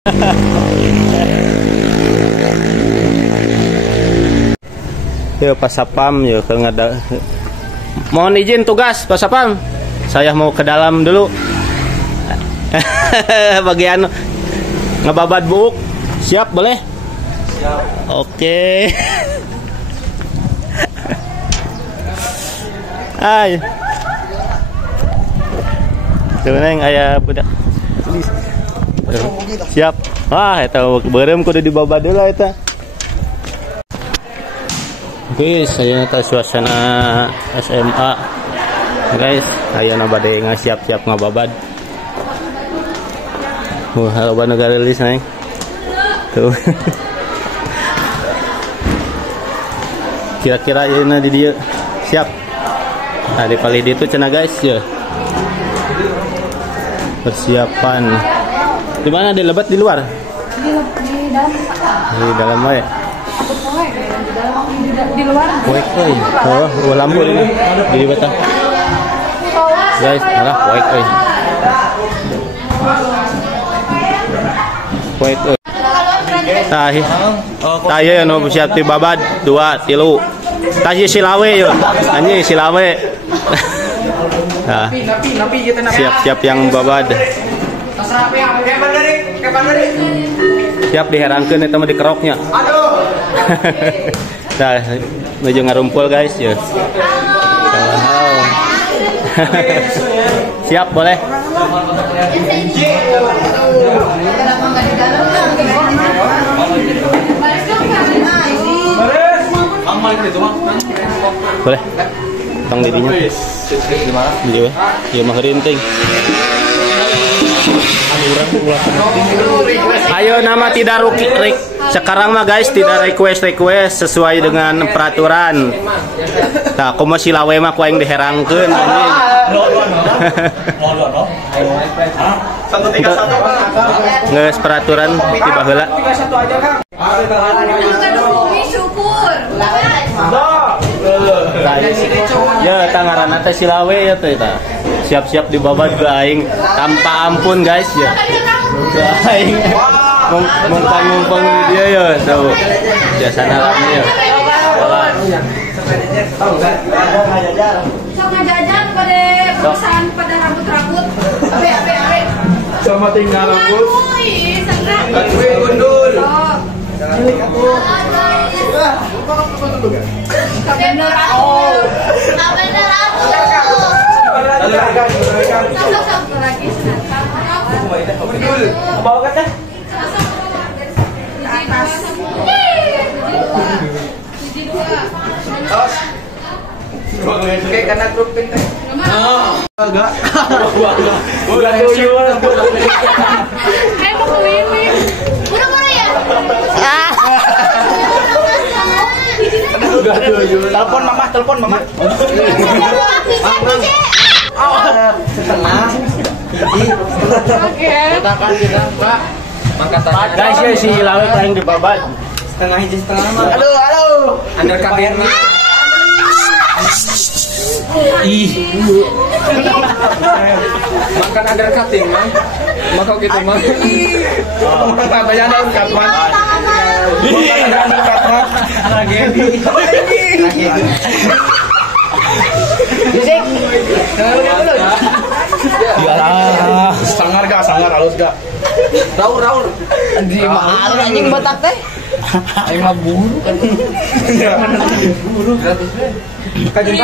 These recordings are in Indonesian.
Yuk Pak Sapam, yuk kalau nggak ada. Mohon izin tugas Pak Sapam. Saya mau ke dalam dulu. Bagian ngebabat buuk. Siap boleh? Siap. Oke. Ay. Tuh neng aya budak. Siap. Wah, eta beureum kudu dibabat deula eta. Oke, saya nata suasana SMA. Guys, ayeuna bade ngasiap-siap ngababad. Loba nu garilis neng. Tuh. Kira-kira ayeuna di dieu. Siap. Nah, di palih ditu cenah guys ya. Persiapan. Di mana di lebat di luar? Di dalam. Di dalam wae. Di luar. Poek euy. Oh, lampu ini. Di bata. Guys, alah poek euy. Poek euy. Tah ieu nu siap ti babad 2 3. Tah ieu silawe yeuh. Anjing silawe. Nah, siap-siap yang babad. Siap diherangkeun eta mah dikeroknya. Nah, menuju ngarumpul guys ya. Siap boleh. Boleh. Tong didinya. Iya, ya mah heurinting. Ayo nama tidak sekarang mah guys tidak request sesuai dengan peraturan. Nah, kumaha silawe mah ku aing diherangkeun anjing. Geus peraturan tiba heula. Ya tangaranna teh silawe ya teh tah. Siap-siap dibabat ke aing tanpa ampun guys ya. Ke aing mumpang-mumpang di dia ya tuh. Biasana rame ya. Sok ngajajan pada pesan pada rambut-rambut. Abe. Sama tinggal rambut. Gue gundul. Bawa kata. Oke, karena grup pintar. Enggak. Udah tuyul. Buru-buru ya. Udah tuyul. Telepon mama. Setengah. Oke. Kita kan tidak, Pak. Guys ya si lawe paling dibabat. Setengah hiji setengah mah. Halo. Undercover. Ih. Makan under cutting mah. Maka gitu mah. Maka banyak cut mah. Makan under cut mah. Tragedi. Musik. Iyalah. Sangar halus gak? Raur. Anjing mahal anjing botak teh. Aing mah buru kan. Buru gratis we. Kajen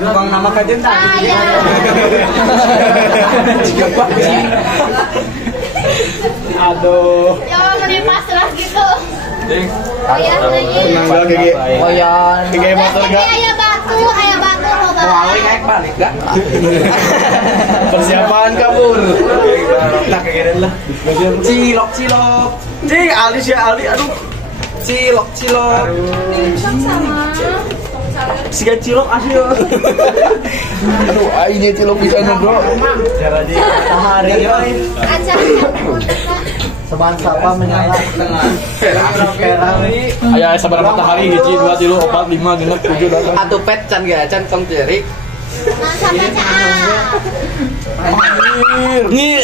bang nama kajen tah. Aduh. Jangan meni pasrah gitu. Ding. Ayah Gigi. Oh ya. Gigi motor gak? Ayah batu loba. Mau awing naik balik gak? Persiapan kabur. Nah kayak lah. Cilok. Cing Aldi sih Aldi aduh. Cilok. Sama. Siga cilok asli. Aduh, aing cilok bisa bro. Cara dia sehari euy. Seban sapa menyala setengah. Aya sabar matahari hiji 2 3 4 5 genep 7 datang. Atuh pet can ge can tong cerik. Nih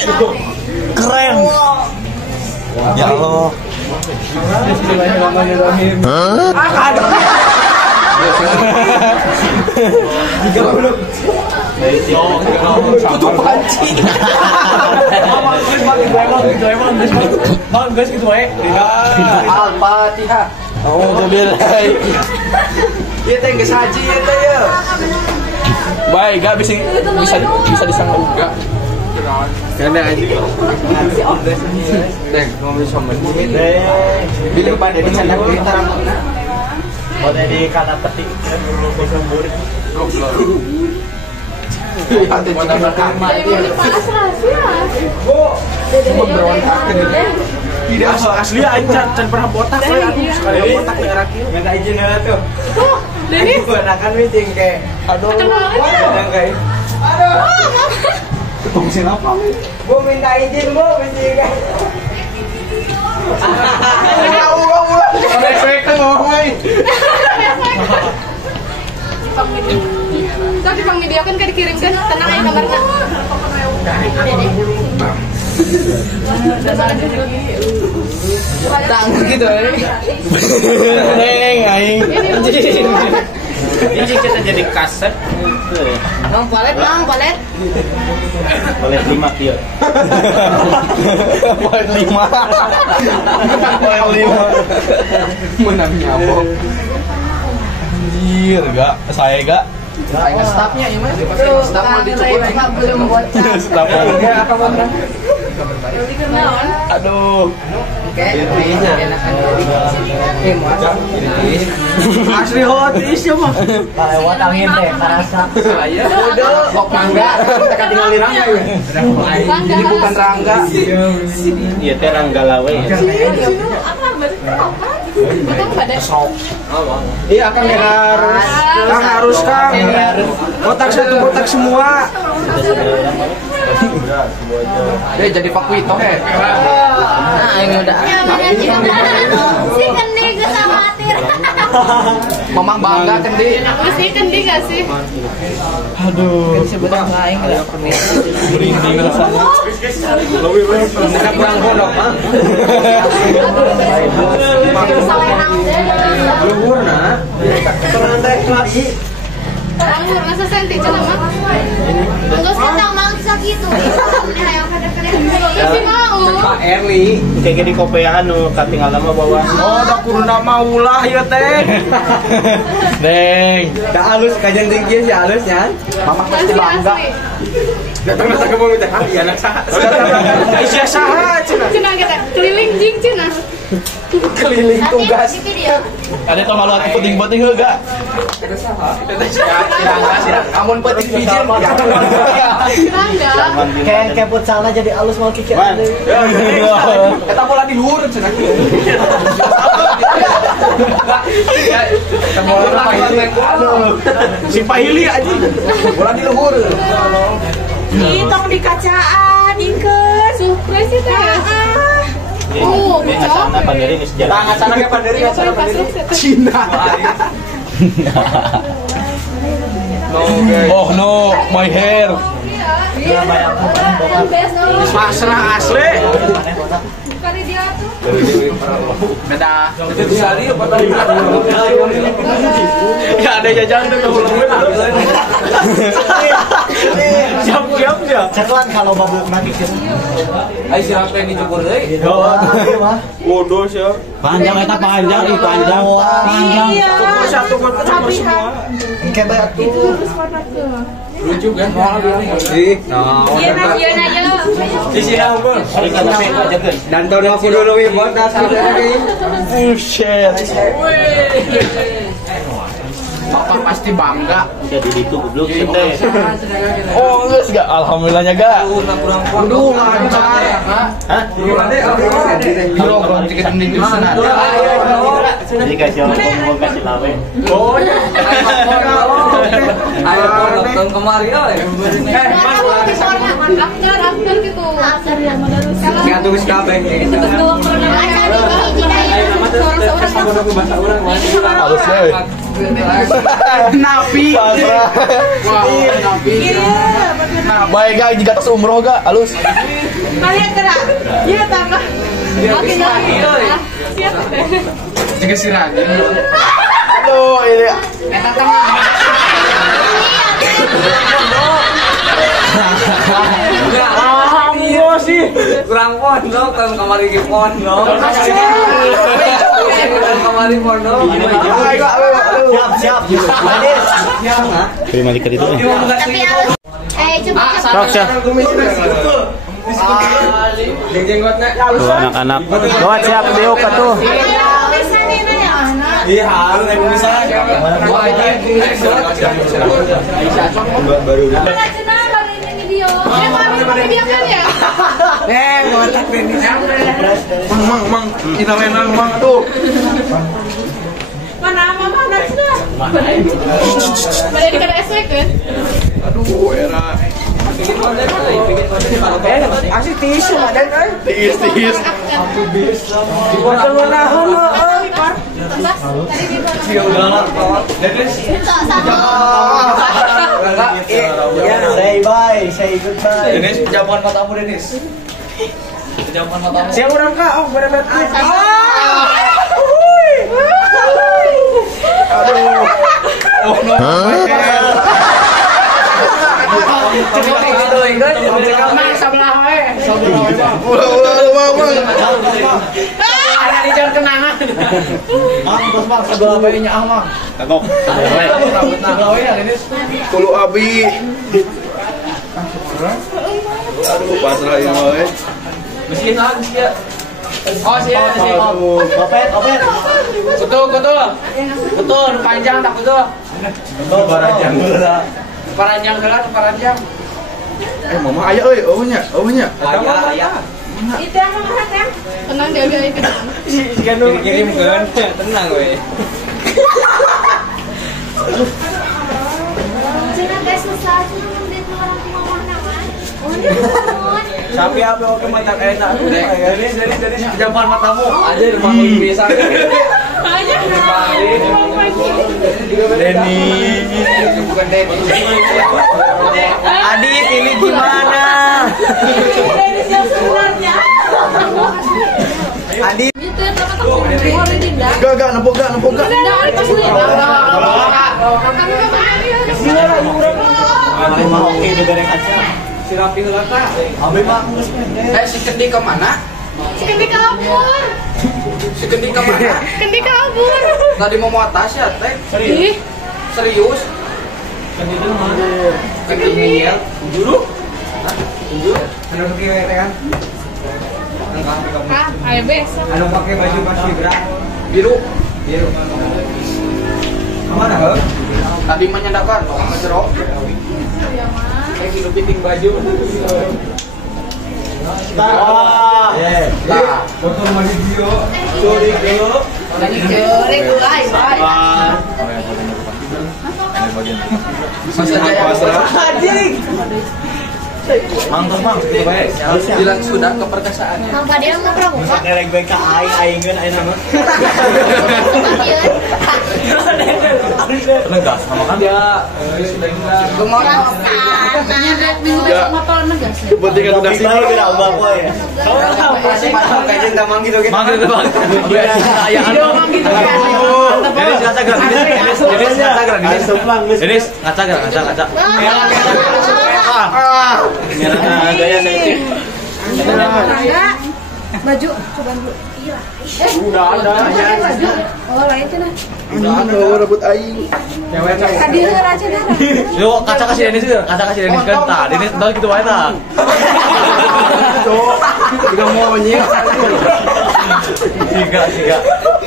keren. Ya Allah. Tutup panci. Al-Fatihah. Oh, bilang. Iya teh geus haji ya teh ya. Baik, gak bisa disangka juga. Karena aja. Deng, ngomong sama ini. Bila pada di sana kita Boleh di kana petik dulu sembur. goblok. Jadi mau panas rahasia. Tidak asli aja can pernah botak we aduh sekali botak dengan rakyat. Minta izin lah tuh. Tuh, Denis. Gunakan meeting kayak. Aduh. Kenalnya. Kayak. Fungsi apa nih? Bu minta izin bu meeting kayak. Sok dipang video kan dikirimkan tenang aja kabarnya. Tang gitu Neng aing. Ini kita jadi kaset. Bang palet, Bang palet. Boleh 5 kieu. Poin 5. menang nyabok. Anjir, gak saya gak. Aing stafnya ya mas. Staf mah dicukur. Belum bocah. Staf. Aduh. Asli hotis ya mah. Lewat angin teh karasa. Saya udah kok mangga. Kita tinggal di Rangga ya. Ini bukan Rangga. Iya teh Ranggalawe. Betul pada. Iya akan harus Kang. Botak satu botak semua. Dia jadi Pak Wito he. Nah, ini udah. Si Kendi gue khawatir. Mamang bangga Kendi. Si Kendi gak sih? Aduh. Sebutan lain enggak Merinding rasanya. Tidak kurang bodoh, Pak. Luhur nah. Tenang teh lagi. Anggur masa senti cenah mah. Enggak sedang maksa gitu. Isi mau. Pak Erli. Kayak gini kopeahan nu katinggal lama bawa. Oh, da kuruna maulah ya teh. Neng. Da halus kajang tinggi sih halusnya. Mama pasti bangga. Datang ke bumi teh, ya anak saha. Isya saha cenah. Cenah kita keliling jing cenah. Keliling tugas. Ada tong malu aku puting-puting heula gak? Amun penting bijil mah. Bangga. Kayak futsalna jadi alus mau kikir. Eta bola di luhur cenah. Eta bola si Pahili anjing. Bola di luhur. Tong di kacaan ingkeun. Surprise itu. Ini asana panderi geus jalan. Tangan sana ke panderi ke sana panderi. Cina. Oh no, my hair. Pasrah asli. Kali dia tuh. Beda. Itu sekali apa tadi? Ya ada jajan tuh keulungan. Siap ya. Ceklan kalau mabuk nanti sih. Ai siapa yang dicukur deui? Bodoh sih. Panjang eta panjang, ih panjang. Panjang. Cukur satu buat cukur semua. Kayak banyak Itu harus warna tuh. Lucu kan? Mau lagi nih. Iya nah yo. Di sini unggul. Dan tahun aku dulu buat dasar lagi. Oh shit. Bapak pasti bangga. Jadi itu goblok sih teh. Oh geus gak? Alhamdulillahnya gak. Aduh lancar. Hah? Yo belum tiket mending di sana. Jadi kasih ngomong kasih lawe. Oh. Ayo nonton kemari euy. Aktor gitu. Aktor yang menerus. Enggak tulis kabeh. Itu tuh doang pernah seorang Halusnya euy. Nabi. Wah, Nabi. Baik gak jika tas umroh gak? Halus. Kalian gerak. Iya tambah. Makin lah. Siap. Juga si Rani. Aduh, ini. Eta tengah. Gua sih. Kurang pondok kan kamari ge pondok. Kamari pondok. Siap. Terima dikit itu. Tapi harus coba. Sok, siap. Jenggotnya. Tuh anak-anak. Gawat siap diuk atuh. Iya, harus yang bisa. Gua aja. Baru. Ngotak ini. Mang, kita mainan mang tuh. Mana sudah? Mana di kada esek kan? Aduh, era. Asli tisu ada kan? Tis. Say goodbye. Denis, pejabat matamu Denis. Pejabat matamu. Siapa orang kau? Benar-benar. Aduh. Oh no. Sebelah wae. Ada di jalan kenangan. Bos, sebelah wae nya Mang. Tengok. Sebelah wae Denis. Kulo abi. Aduh, pasrah ini wae. Mesin lah, mesin. Oh, sih. Opet. Betul, panjang tak betul. Betul barajang heula. Paranjang. Mama aya euy, ohnya. Ayah. Itu yang mengangkat ya. Tenang jaga itu. Kirim-kirimkeun, tenang we. Jangan guys susah cuma menit orang tua mana kan. Sapi apa oke mantap enak. Denis pejabat matamu. Aja rumah biasa. Aja. Denny. Bukan Denny. Adit ini gimana? Adit. Itu yang dapat aku keluar di tindak. Gak, nempok. Tindak ada pas ini. Ada mah oke juga yang aja. Si Rapi heula tah. Abi mah Si Kendi ke mana? Kendi kabur. Si Kendi ke mana? Kendi kabur. Tadi mau atas ya, Teh. Ih, Serius? Kendi ngeyel. Dulu? Anu pakai kan? ayo besok. Anu pakai baju Mas Gibran. Biru. Kemana, Bang? Tadi menyandarkan, mau ngejerok. Kayak hidup piting baju. Foto sama video. Curi dulu. Curi gulai, bye. Mas Jaya. Anjing. Mantap, Bang. Gitu bae. Bilang sudah keperkasaannya. Mang Fadil mau pramuka? Derek bae ka aing nama. Negas sama kan Ya, sudah bilang. Kemarin Katanya minggu besok motor negas. Kepentingan udah sih. Abang koy. masih pasang kajian tamang gitu gitu. Mang gitu, Bang. Ayaan Bang gitu. Denis ngaca gerak. Denis ngaca gerak. Denis ngaca gerak, ngaca. Merah gaya saya. Enggak. Baju coba dulu. Udah ada. Baju. Oh, lain cenah. Udah rebut aing. Tadi raja dah. Yo kaca kasih Denis kan tah. Denis entar gitu wae tah. Juga monyet.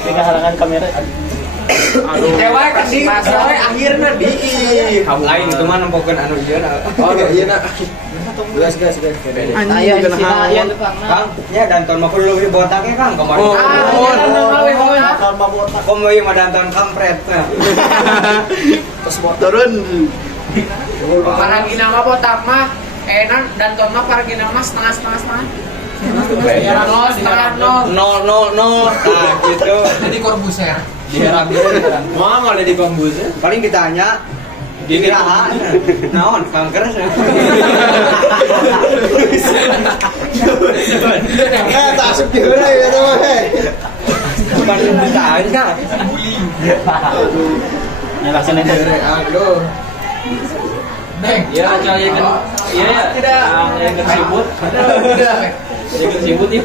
Tiga halangan kamera. Aduh. Cewek kan di cewek akhirnya di kamu lain itu mah nempokeun anu ieu na. Oh iya na. Gas. Anjing kena hawa. Kang, nya danton mah kudu lebih botaknya Kang kemarin. Komo ieu mah danton kampret. Terus Turun. paragina mah botak mah enak danton mah paragina mah setengah. Nol. Nah, gitu. Jadi korbuser. Di era biru. Mau ada di korbuser. Paling ditanya Ini naon kanker. Tak asup di heureuy eta mah. Bukan bukaan kah? Nyalakan itu. Aduh. Ya, cahaya kan. Iya ya. Tidak. Yang kesibut. Yang kesibut ya.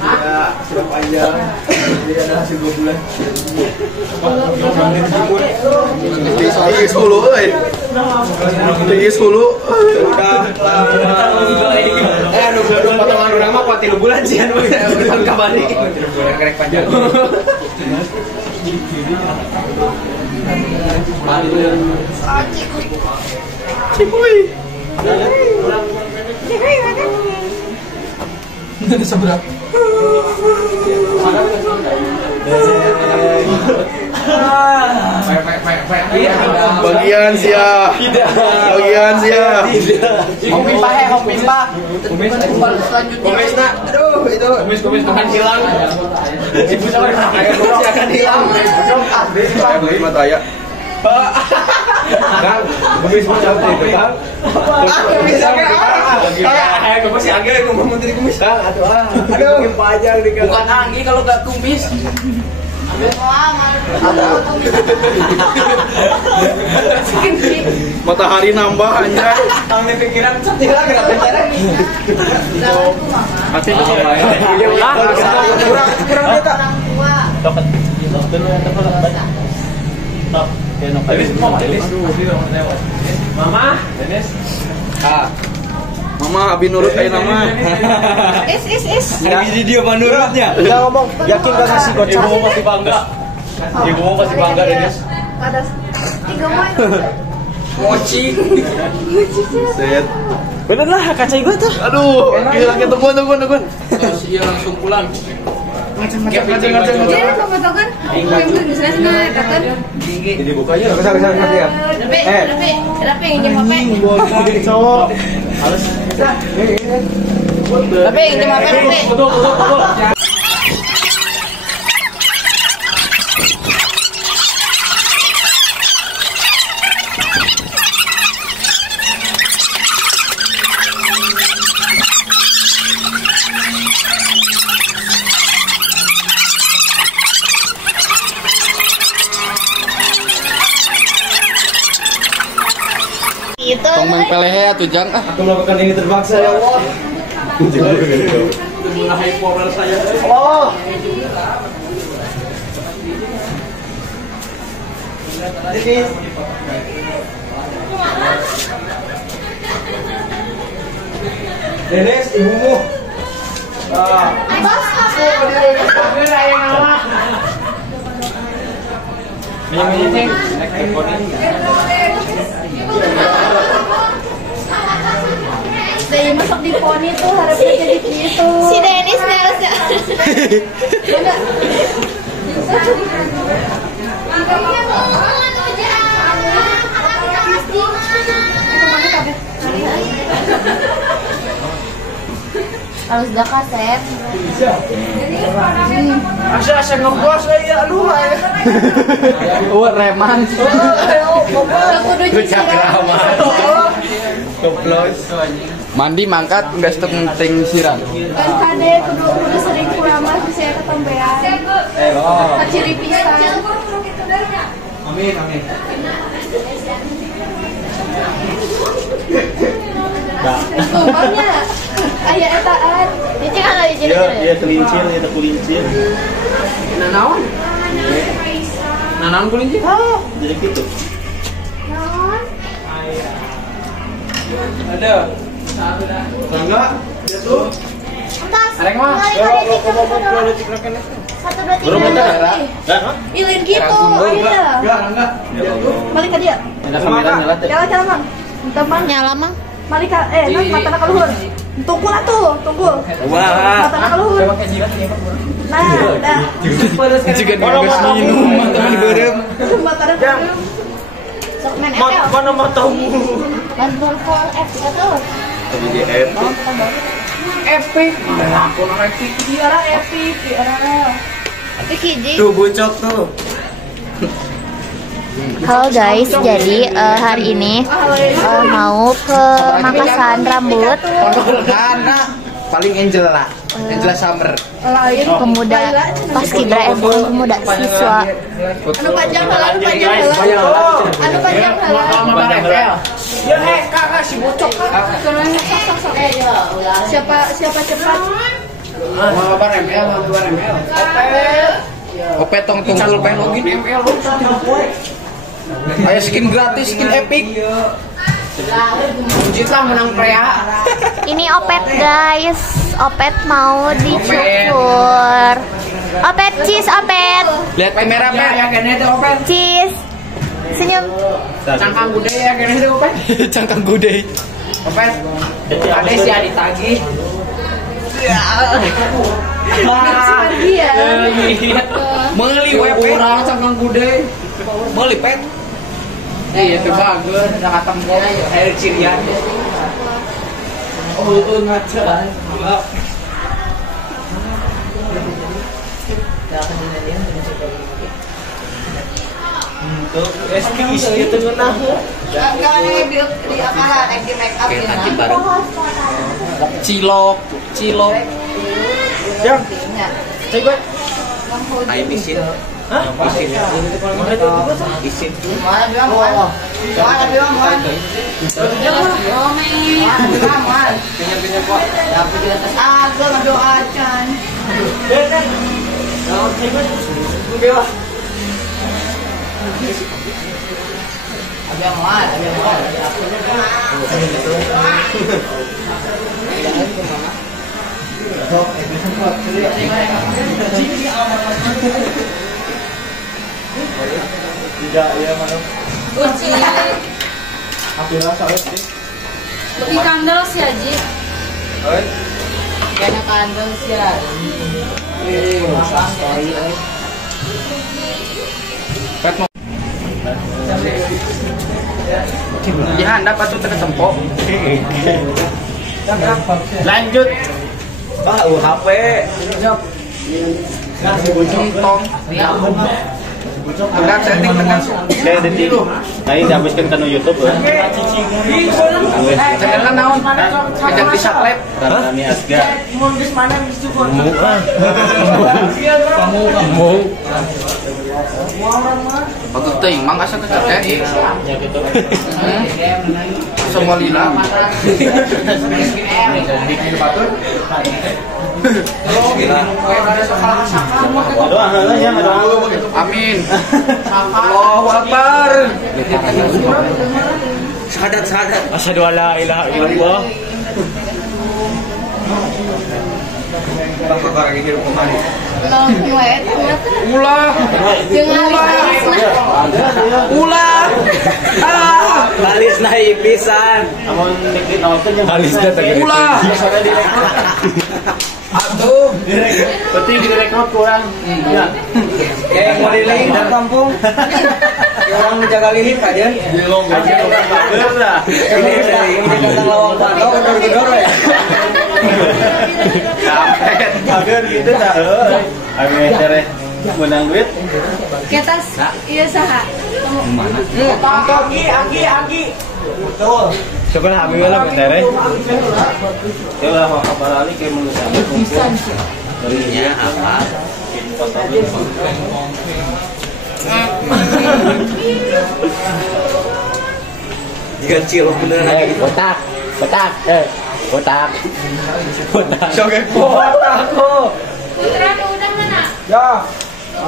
Ya, sudah panjang. Tidak ada hasil 2 bulan. Tinggi Solo euy. Tinggi Solo. Aduh, potongan urang mah 3 bulan sih anu. Urang kabari. Kerek panjang. Cipuy. Ini seberapa? Bagian sia. Bagian sia. Kopi pahe, kopi pak. Kumis nak. Aduh, itu. Kumis akan hilang. Ibu sama akan hilang. Beli mata ya. Kang, kumis macam itu kang. Kumis kayak kumis anggi ngomong menteri kumis kang. Aduh, panjang nih kang. Bukan anggi kalau nggak kumis. Matahari nambah anjay. Kami pikiran tidak kena penjara. Masih itu ya. Kurang kita. Toket. Top. Mama, Dennis. Mama abi nurut kayak nama. Is. Lagi video menurutnya. Udah ngomong, yakin gak ngasih gocap? Ibumu pasti bangga. Ibumu pasti bangga, Dennis. Ada 3 main. Mochi. Set. Bener lah kaca gue tuh. Aduh, gila kita tungguan. Terus iya langsung pulang. Jadi pemotong kan? Yang itu di sana sana kan? Jadi bukanya. Tapi yang jam apa? Cowok. Tapi yang jam apa? Betul. Itu. Tong pelehe atuh jang ah. Aku melakukan ini terpaksa ya Allah. Mulai power saya. Allah. Dennis, ibumu. Bos aku. Dari masuk di poni tuh harusnya jadi gitu. Si Dennis harusnya. Harus udah kaset. Asa ngebos ya lu ya. Reman. Aku udah Cakrama. Keplos. Mandi mangkat enggak penting siram. kan kade kudu sering kulamar bisa ketombean. Kaciri pisan. Amin. Tumpangnya aya etaan. Itu kan lagi jadi. Dia kelincir, dia kulincir. Nanaon? Nanaon kulinci? Jadi gitu. Ada. Enggak. Ya tuh. Entas. Arek mah. Satu dua tiga. Belum ada. Hah? Ilin gitu, aja. Enggak. Ya Allah. Balik ke dia. Ada kamera nyala teh. Jalan mang. Teman Nyala mah. balik ka mata nak luhur. Tungkul atuh, tungkul. Wah. Mata nak luhur. Nah, udah. Jika dianggus minum teman berem. Mata nak luhur. Sok main FL. Mana matamu? Bantuan call F atau Tadi di air. Epic. Aku nak epic. Diara epic, diara. tapi kiji. Tuh bocok tuh. Halo guys, jadi hari ini mau ke mangkasan rambut Karena paling Angel lah, Angela Summer. pemuda paskibra pemuda siswa. Anu panjang heula, anu panjang heula. Anu panjang heula. Ya kakak si bocok kak. Siapa cepat? Mau bar ML, mau bar ML. Opet tong tunggul pengen login ML lu. Ayo skin gratis, skin epic. Jit lah menang prea. Ini Opet guys, Opet mau dicukur. Opet cheese, Opet Lihat kamera Pet ya kene teh Opet. cheese. Senyum. Cangkang gede ya kene teh Opet. Cangkang gede. Opet. Ada si Adi tagih. Dia. Meuli we orang cangkang gede. Meuli Pet. Iya itu bagus, udah katam gol, air cirian. Oh, ngaca. Estis itu ngeunah. Cilok. Yang. Coba. Ayo bisin. Hah? Isin. Tidak ya mana? Uci. Akhirnya saya sih. Bagi kandel si Aji. Kena kandel sia. Pet mau. Ya anda patut tertempo. Lanjut. HP. Nasi bocok Tong. Tekan setting tekan. Saya detik. Tadi dihabiskan ke YouTube ya. Channelnya naon? Kejak di Saklep. Kami Asga. Bagus teuing mangga sakecek teh. Ya gitu. Semua lila. Doa ya, doa. Amin. Allahu Akbar. Sadat. Asyhadu alla ilaha illallah. Ulah. Ulah. Balis naik pisan. Amun dikit nonton yang Balisnya tadi. Ulah. Atuh. Berarti direkrut kurang. Ya. Kayak mau lilin di kampung. Orang menjaga lilin kalian. Bagus lah. Ini datang lawang bakau gedor-gedor ya. Kampret. Bagus gitu dah. Ame cereh menang duit. Kita iya saha. Anggi. Betul. Coba lah ambil lah bentere. Coba mau kabar ali kayak menurut saya. Berinya apa? Jika cilok beneran lagi. Botak. Sogek botak kok. Putra udah mana? Ya.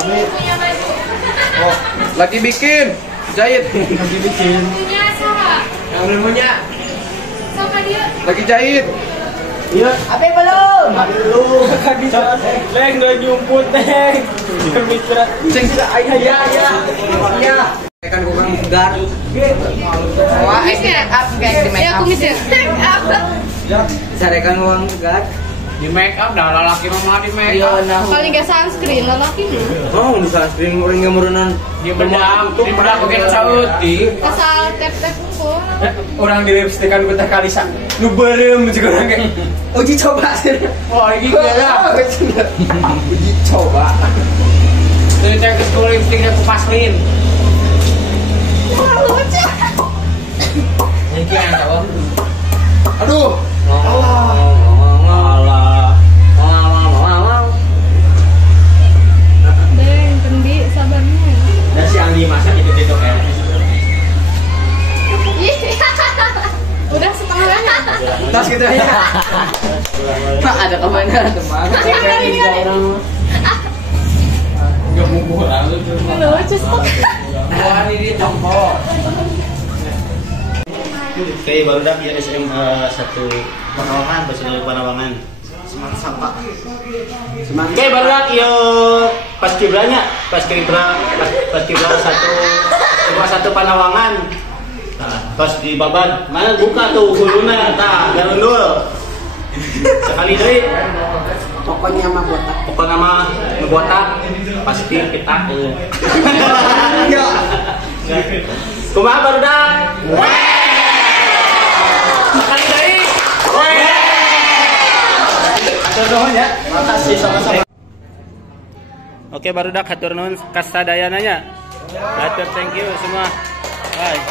Punya baju. Lagi bikin. Jahit. Punya saha. Yang ilmunya Sama dia. lagi jahit. Iya. Apa belum? Leng udah jumput neng. Berbicara. Ceng Ya. Kan kurang segar. wah make up guys, di make Ya up. kumisnya. Apa? Sarekan uang segar. Di make up dah laki mama di make up. Paling gak sunscreen lelaki mah. Oh, di sunscreen orang yang merenang. Di bedak bagian sauti. Asal tep-tep kok. Orang di lipstikan kita kali sak. Nu beureum juga orang kayak. Uji coba sih. Oh, ini ya. Uji coba. Tuh cek ke lipstiknya ku paslin. Lucu. Ini yang tahu. Aduh. Deng, kendi sabarnya. Dan si Anggi masak itu ya. Ih. Udah setengahnya. Tas gitu ya. Nah, ada kemana teman? Enggak mau kurang lucu. Lucu stok. Wah, ini jongkok. Oke, baru dah ya SMA 1 Panawangan, personal Panawangan. Semangat sapa. Oke, baru dah yo pas kibranya, pas kibra 1 Panawangan. Nah, pas di babat, mana buka tuh guluna, tah garundul. Sekali deui. Pokoknya mah botak. Pokoknya mah ngebotak pasti kita. Ya. Kumaha baru dah? Sekali deui. Hatur nuhun ya. Makasih sama-sama. Oke, baru dak hatur nuhun kasadayananya. Hatur thank you semua. Bye.